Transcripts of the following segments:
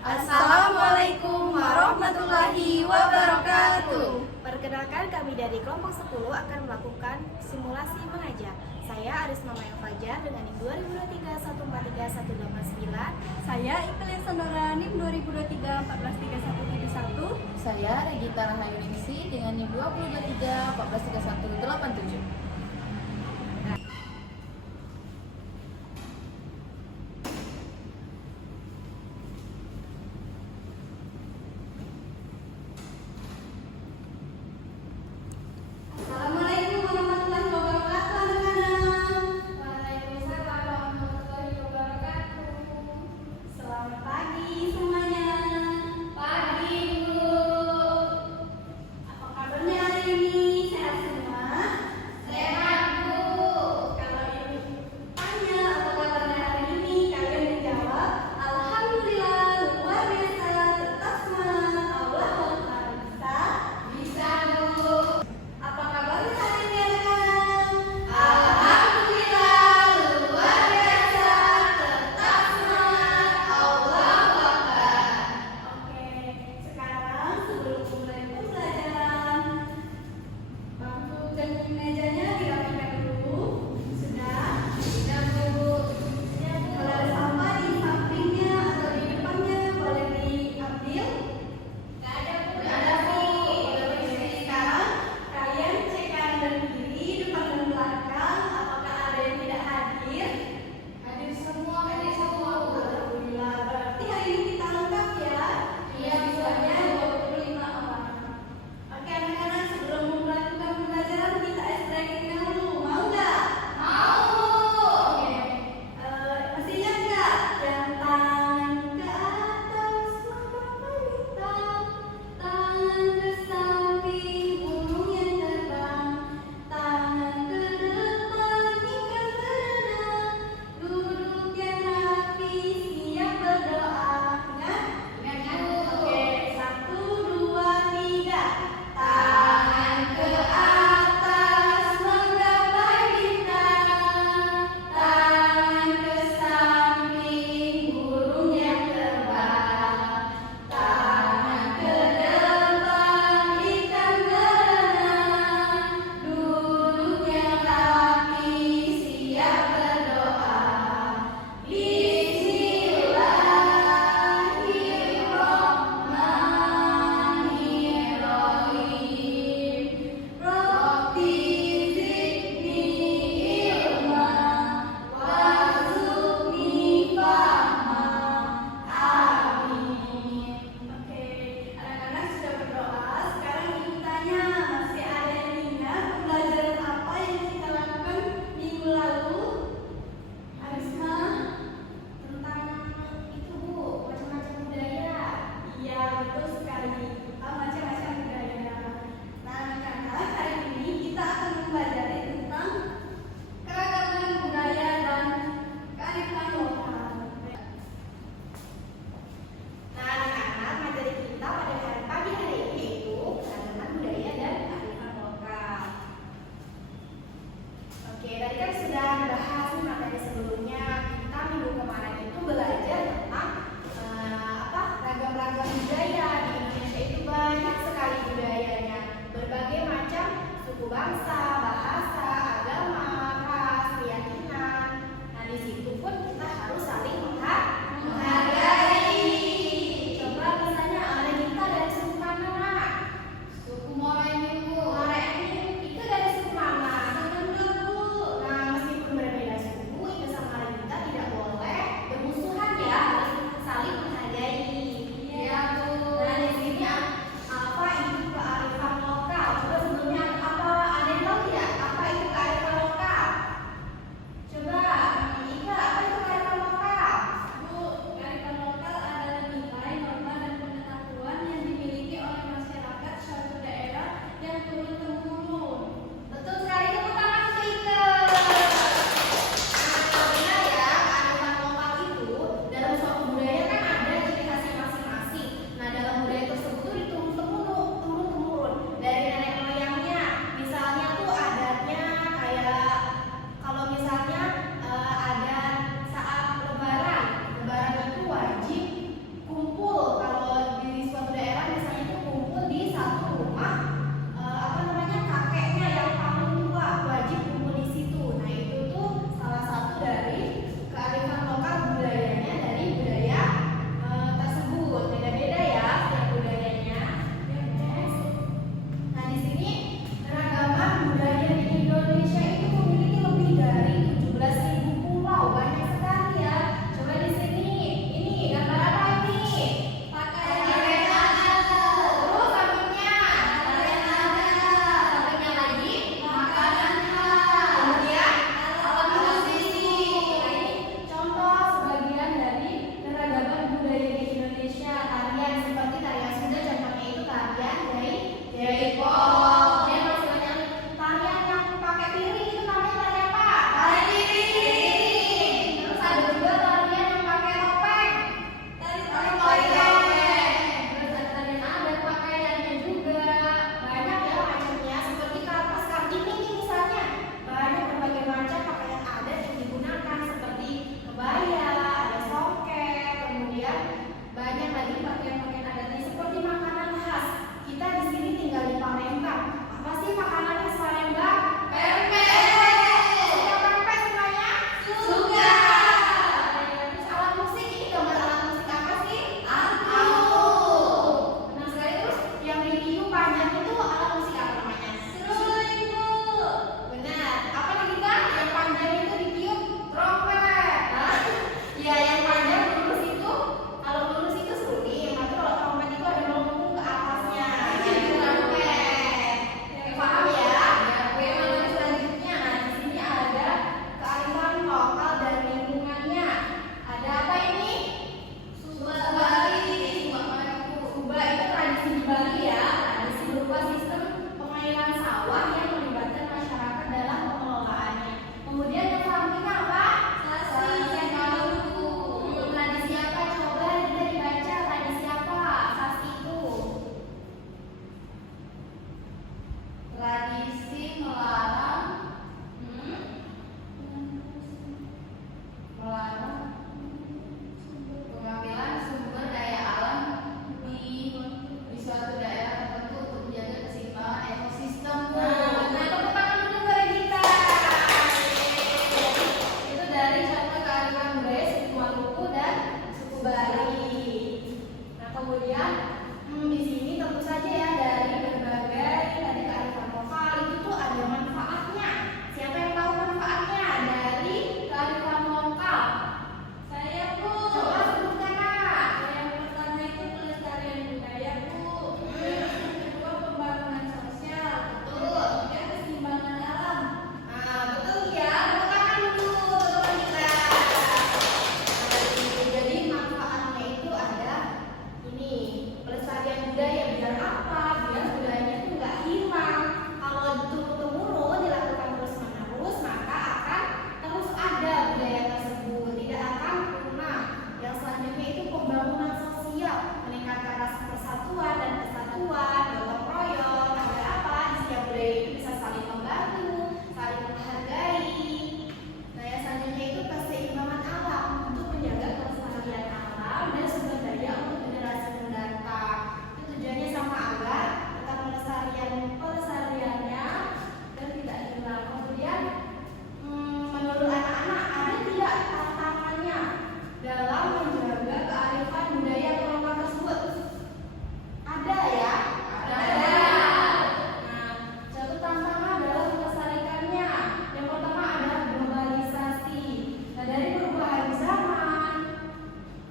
Assalamualaikum warahmatullahi wabarakatuh. Perkenalkan, kami dari kelompok 10 akan melakukan simulasi mengajar. Saya Arisma Maya Fajar dengan NIM 2023143189. Saya Iqbal Sonora NIM 2023 Saya Regita Rahayuningsi dengan NIM 2023 143187. Assalamualaikum warahmatullahi wabarakatuh anak-anak. Waalaikumsalam warahmatullahi wabarakatuh. Selamat pagi semuanya. Pagi, Bu. Apa kabarnya hari ini? Sehat semua? Sehat.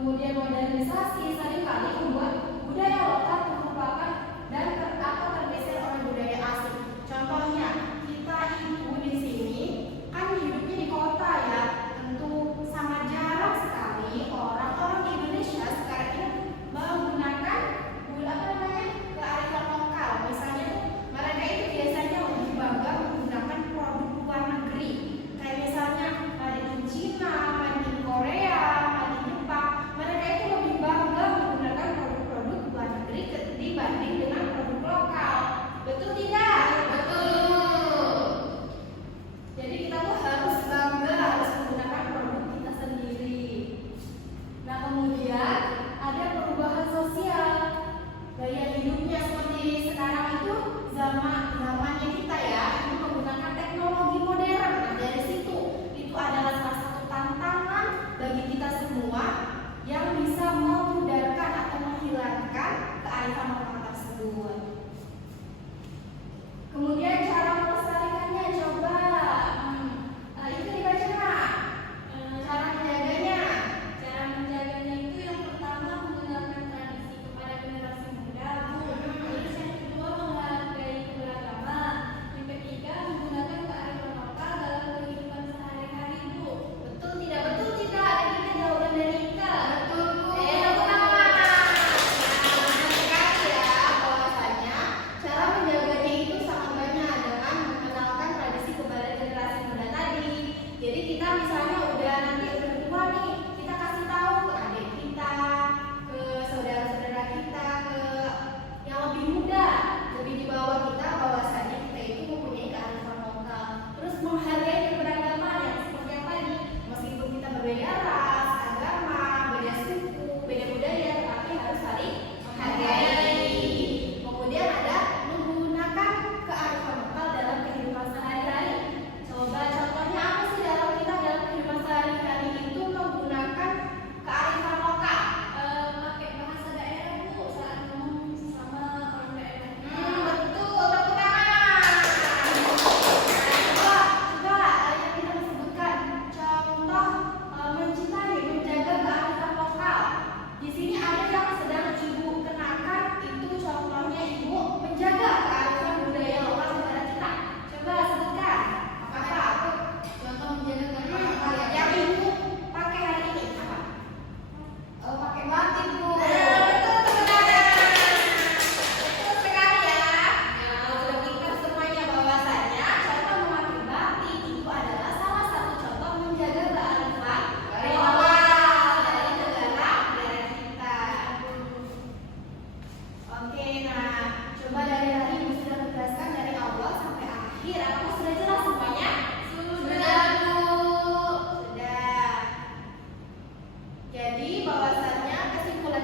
Kemudian modernisasi seringkali membuat budaya lokal terlupakan dan tergeser oleh budaya asing. Contohnya, kita ibu di sini kan hidupnya di kota ya, tentu sangat jarang sekali orang-orang di Indonesia sekarang ini menggunakan kearifan lokal. Misalnya mereka itu biasanya lebih bangga menggunakan produk luar negeri, kayak misalnya made in Cina, made in Korea, made in Jepang. Mereka itu lebih bangga menggunakan produk-produk luar negeri dibanding dengan produk lokal. Betul tidak? Betul. Jadi kita tuh harus bangga, harus menggunakan produk kita sendiri. Nah, kemudian ada perubahan sosial. Gaya hidupnya seperti sekarang itu zamannya kita ya, itu menggunakan teknologi modern. Nah, dari situ itu adalah salah satu tantangan bagi kita semua yang bisa memudarkan atau menghilangkan kearifan lokal tersebut. Kemudian cara melestarikannya coba itu dibaca Kak. Cara menjaganya. Cara menjaganya itu yang pertama menggunakan tradisi kepada generasi muda, Bu. Terus yang kedua menghargai keberagaman. Yang ketiga menggunakan kearifan lokal dalam kehidupan sehari-hari, Bu. Betul tidak? Betul tidak? Ini jawaban dari Ika. Betul, Bu. Tepuk tangan. Nah, benar sekali ya, bahwasanya cara menjaganya itu sangat banyak dengan mengenalkan tradisi kepada generasi muda tadi. Jadi kita misalnya udah tua nih, kita kasih tahu ke adik kita, ke saudara-saudara kita, ke yang lebih muda, lebih di bawah kita, bahwasanya kita itu mempunyai kearifan lokal. Terus menghargai keberagaman yang seperti yang tadi, meskipun kita berbeda ras, agama, beda suku, beda budaya, tetapi harus saling menghargai. Kemudian ada menggunakan kearifan lokal dalam kehidupan sehari-hari. Coba contohnya apa sih dalam kehidupan sehari-hari itu menggunakan kearifan lokal? Pakai bahasa daerah, Bu, saat ngomong sama orang daerah. Betul, tepuk tangan. Nah, coba yang kita sebutkan contoh mencintai, menjaga kearifan lokal. Di sini ada yang sedang ibu kenakan, itu contohnya ibu menjaga kearifan budaya lokal negara kita. Coba sebutkan. Apa? Contoh menjaga kearifan lokal ya. Yang ibu pakai hari ini apa? Pakai batik, Bu. Betul, tepuk tangan. Betul sekali ya. Nah, sudah pintar semuanya bahwasanya contoh memakai batik itu adalah salah satu contoh menjaga kearifan lokal dari negara kita. Oke, nah coba dari tadi ibu sudah menjelaskan dari awal sampai akhir. Apakah sudah jelas semuanya? Sudah, Bu. Sudah. Jadi bahwasannya kesimpulan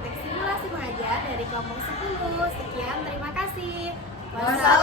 praktek simulasi mengajar dari kelompok 10. Sekian, terima kasih. Wassalamualaikum